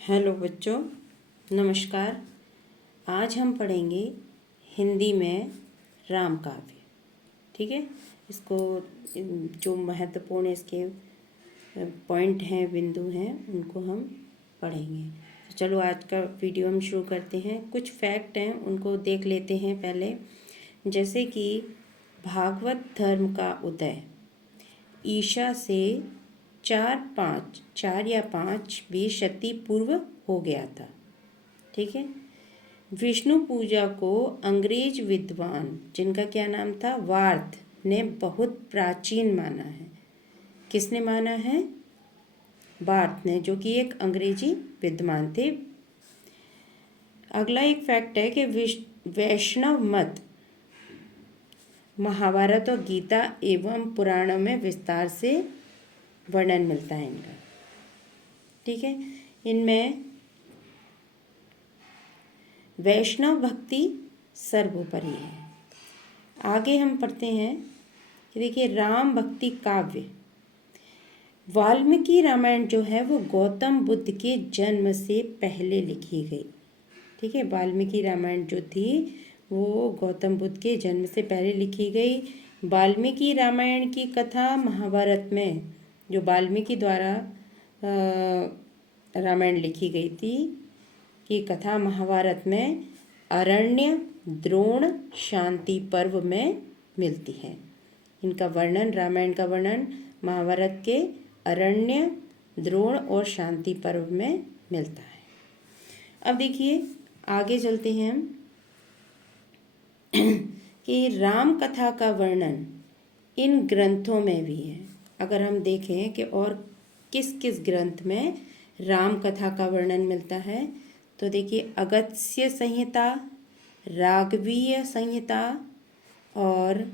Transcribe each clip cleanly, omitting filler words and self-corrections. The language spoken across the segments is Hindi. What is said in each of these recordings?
हेलो बच्चों, नमस्कार। आज हम पढ़ेंगे हिंदी में राम काव्य। ठीक है, इसको जो महत्वपूर्ण इसके पॉइंट हैं, बिंदु हैं, उनको हम पढ़ेंगे। तो चलो आज का वीडियो हम शुरू करते हैं। कुछ फैक्ट हैं, उनको देख लेते हैं पहले। जैसे कि भागवत धर्म का उदय ईसा से 4 या 5वीं शती पूर्व हो गया था। ठीक है, विष्णु पूजा को अंग्रेज विद्वान, जिनका क्या नाम था, वार्थ, ने बहुत प्राचीन माना है। किसने माना है? वार्थ ने, जो कि एक अंग्रेजी विद्वान थे। अगला एक फैक्ट है कि वैष्णव मत महाभारत और गीता एवं पुराणों में विस्तार से वर्णन मिलता है इनका। ठीक है, इनमें वैष्णव भक्ति सर्वोपरि है। आगे हम पढ़ते हैं कि देखिए, राम भक्ति काव्य। वाल्मीकि रामायण जो है वो गौतम बुद्ध के जन्म से पहले लिखी गई। ठीक है, वाल्मीकि रामायण जो थी वो गौतम बुद्ध के जन्म से पहले लिखी गई। वाल्मीकि रामायण की कथा महाभारत में, जो वाल्मीकि द्वारा रामायण लिखी गई थी, की कथा महाभारत में अरण्य, द्रोण, शांति पर्व में मिलती है। इनका वर्णन, रामायण का वर्णन महाभारत के अरण्य, द्रोण और शांति पर्व में मिलता है। अब देखिए, आगे चलते हैं हम कि राम कथा का वर्णन इन ग्रंथों में भी है। अगर हम देखें कि और किस किस ग्रंथ में राम कथा का वर्णन मिलता है, तो देखिए, अगस्त्य संहिता, राघवीय संहिता और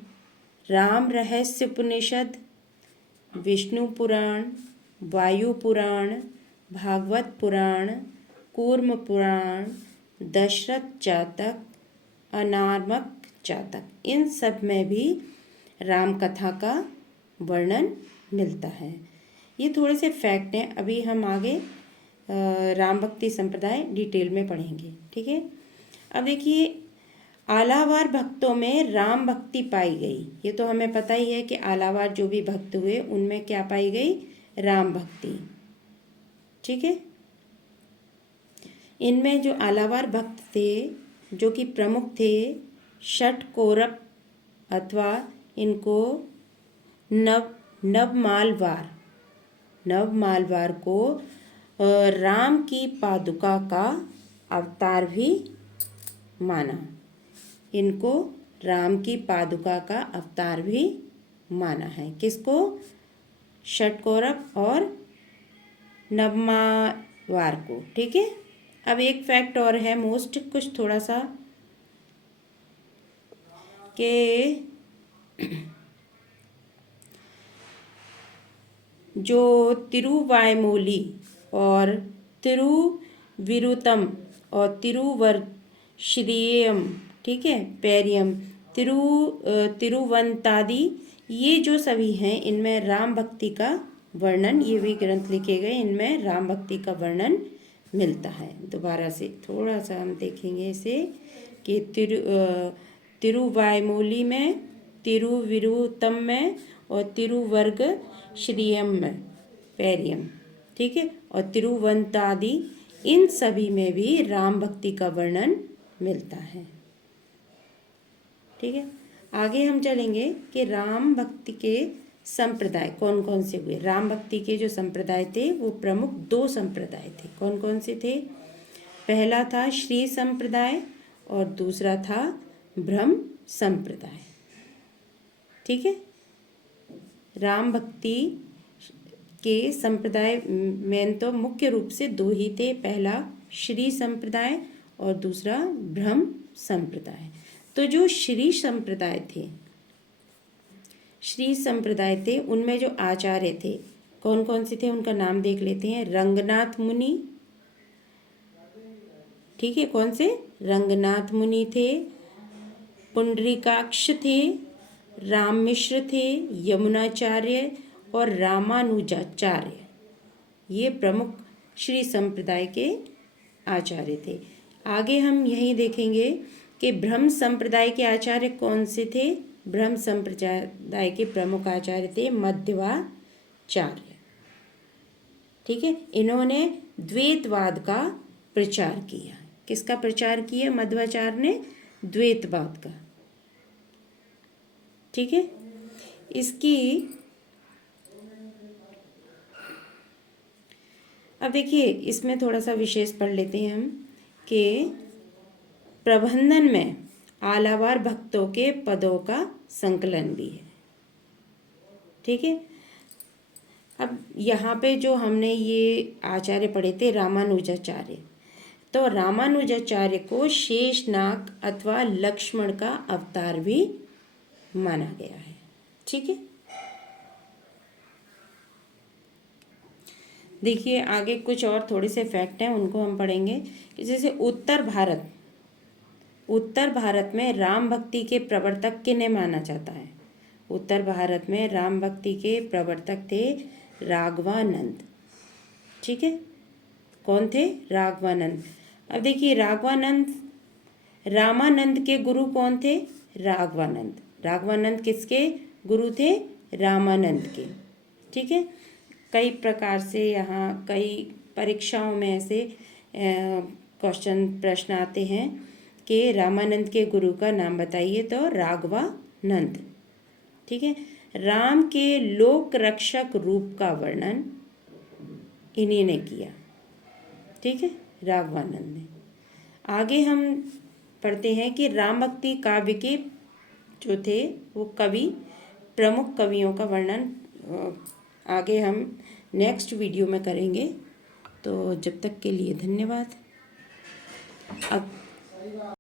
राम रहस्य उपनिषद, विष्णु पुराण, वायु पुराण, भागवत पुराण, कूर्म पुराण, दशरथ जातक, अनार्मक जातक, इन सब में भी राम कथा का वर्णन मिलता है। ये थोड़े से फैक्ट हैं। अभी हम आगे राम भक्ति संप्रदाय डिटेल में पढ़ेंगे। ठीक है, अब देखिए, आलावार भक्तों में राम भक्ति पाई गई। ये तो हमें पता ही है कि आलावार जो भी भक्त हुए उनमें क्या पाई गई? राम भक्ति। ठीक है, इनमें जो आलावार भक्त थे, जो कि प्रमुख थे, षटकोरप अथवा इनको नवमालवार को राम की पादुका का अवतार भी माना। इनको राम की पादुका का अवतार भी माना है। किसको? षटकोरप और नवमालवार को। ठीक है, अब एक फैक्ट और है, मोस्ट कुछ थोड़ा सा, कि जो तिरुवायमोली और तिरुविरुतम और तिरुवश्रीयम, ठीक है, पेरियम, तिरुवंतादि, ये जो सभी हैं, इनमें राम भक्ति का वर्णन, ये भी ग्रंथ लिखे गए, इनमें राम भक्ति का वर्णन मिलता है। दोबारा से थोड़ा सा हम देखेंगे इसे कि तिरुवायमोली में, तिरुविरुतम में और तिरुवर्ग श्रीयम में, पेरियम, ठीक है, और तिरुवंतादि, इन सभी में भी राम भक्ति का वर्णन मिलता है। ठीक है, आगे हम चलेंगे कि राम भक्ति के संप्रदाय कौन कौन से हुए। राम भक्ति के जो संप्रदाय थे वो प्रमुख 2 संप्रदाय थे। कौन कौन से थे? पहला था श्री संप्रदाय और दूसरा था ब्रह्म संप्रदाय। ठीक है, राम भक्ति के संप्रदाय में तो मुख्य रूप से 2 ही थे, पहला श्री संप्रदाय और दूसरा ब्रह्म संप्रदाय। तो जो श्री संप्रदाय थे उनमें जो आचार्य थे, कौन कौन से थे, उनका नाम देख लेते हैं। रंगनाथ मुनि, ठीक है, कौन से? रंगनाथ मुनि थे, पुंडरीकाक्ष थे, राम मिश्र थे, यमुनाचार्य और रामानुजाचार्य, ये प्रमुख श्री संप्रदाय के आचार्य थे। आगे हम यही देखेंगे कि ब्रह्म संप्रदाय के आचार्य कौन से थे। ब्रह्म संप्रदाय के प्रमुख आचार्य थे मध्वाचार्य। ठीक है, इन्होंने द्वैतवाद का प्रचार किया। किसका प्रचार किया? मध्वाचार्य ने द्वैतवाद का। ठीक है, इसकी अब देखिए इसमें थोड़ा सा विशेष पढ़ लेते हैं हम कि प्रबंधन में आलावार भक्तों के पदों का संकलन भी है। ठीक है, अब यहाँ पे जो हमने ये आचार्य पढ़े थे रामानुजाचार्य, तो रामानुजाचार्य को शेषनाग अथवा लक्ष्मण का अवतार भी माना गया है। ठीक है, देखिए आगे कुछ और थोड़े से फैक्ट हैं, उनको हम पढ़ेंगे कि जैसे उत्तर भारत में राम भक्ति के प्रवर्तक किन्हें माना जाता है? उत्तर भारत में राम भक्ति के प्रवर्तक थे राघवानंद। ठीक है, कौन थे? राघवानंद। अब देखिए रामानंद के गुरु कौन थे? राघवानंद। राघवानंद किसके गुरु थे? रामानंद के। ठीक है, कई प्रकार से यहाँ कई परीक्षाओं में ऐसे प्रश्न आते हैं कि रामानंद के गुरु का नाम बताइए, तो राघवानंद। ठीक है, राम के लोक रक्षक रूप का वर्णन इन्हीं ने किया। ठीक है, राघवानंद ने। आगे हम पढ़ते हैं कि राम भक्ति काव्य के जो थे वो प्रमुख कवियों का वर्णन आगे हम नेक्स्ट वीडियो में करेंगे। तो जब तक के लिए धन्यवाद। अब